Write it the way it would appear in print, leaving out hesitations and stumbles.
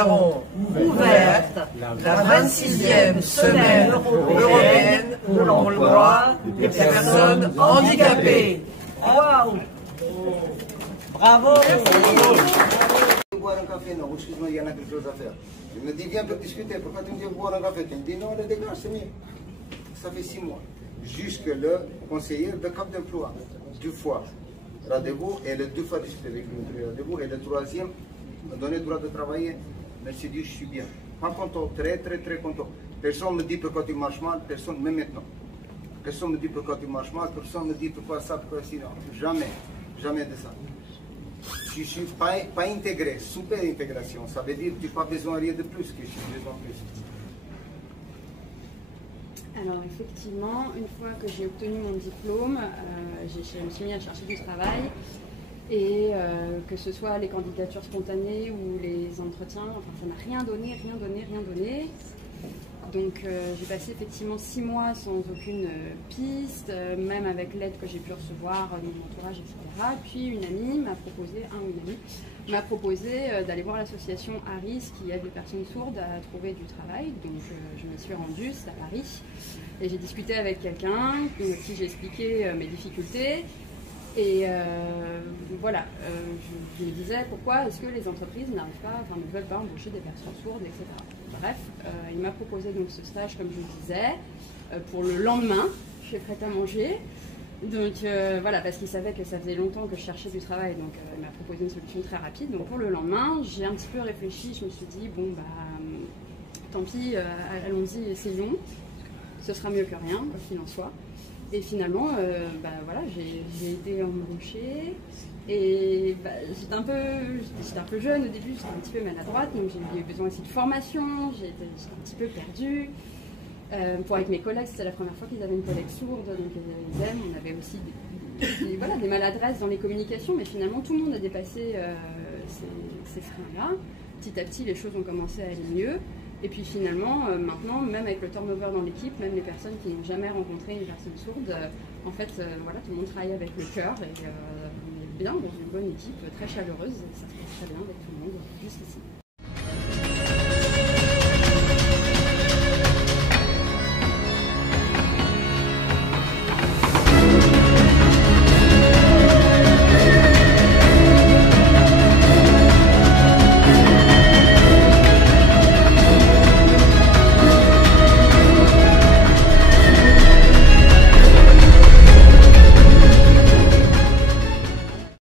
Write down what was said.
avons ouvert la 26e semaine européenne pour l'emploi des personnes handicapées. Waouh! Bravo! Boire un café, non, excuse-moi, il y en a quelque chose à faire. Je me dis, viens pour discuter, pourquoi tu me dis boire un café? Tu me dis, non, le dégage, c'est mieux. Ça fait 6 mois. Jusque le conseiller de Cap d'emploi, 2 fois rendez-vous, et le 2 fois discuté avec le rendez-vous, et le 3e, me donner le droit de travailler. Merci Dieu, je suis bien. Pas content, très content. Personne ne me dit pourquoi tu marches mal, personne, même maintenant. Personne ne me dit pourquoi tu marches mal, personne ne me dit pourquoi ça, pourquoi sinon. Jamais de ça. Je ne suis pas intégré, super intégration. Ça veut dire que tu n'as pas besoin de rien de plus que je suis besoin de plus. Alors effectivement, une fois que j'ai obtenu mon diplôme, je me suis mis à chercher du travail et que ce soit les candidatures spontanées ou les entretiens, enfin ça n'a rien donné. Donc j'ai passé effectivement 6 mois sans aucune piste, même avec l'aide que j'ai pu recevoir de mon entourage, etc. Puis une amie m'a proposé, d'aller voir l'association ARIS qui aide les personnes sourdes à trouver du travail. Donc je me suis rendue, c'est à Paris, et j'ai discuté avec quelqu'un qui j'ai expliqué mes difficultés. Et voilà, je me disais pourquoi est-ce que les entreprises ne veulent pas embaucher des personnes sourdes, etc. Bref, il m'a proposé donc ce stage, comme je vous disais, pour le lendemain chez Prêt à Manger. Donc voilà, parce qu'il savait que ça faisait longtemps que je cherchais du travail, donc il m'a proposé une solution très rapide. Donc pour le lendemain, j'ai un petit peu réfléchi, je me suis dit, bon bah tant pis, allons-y, essayons, ce sera mieux que rien, quoi qu'il en soit. Et finalement, voilà, j'ai été embauchée et j'étais un peu jeune au début, j'étais un petit peu maladroite, donc j'ai eu besoin aussi de formation, j'étais un petit peu perdue. Avec mes collègues, c'était la première fois qu'ils avaient une collègue sourde, donc ils aiment. On avait aussi des maladresses dans les communications, mais finalement tout le monde a dépassé ces freins-là. Petit à petit, les choses ont commencé à aller mieux. Et puis finalement, maintenant, même avec le turnover dans l'équipe, même les personnes qui n'ont jamais rencontré une personne sourde, en fait, voilà, tout le monde travaille avec le cœur et on est bien dans une bonne équipe, très chaleureuse, et ça se passe très bien avec tout le monde jusqu'ici.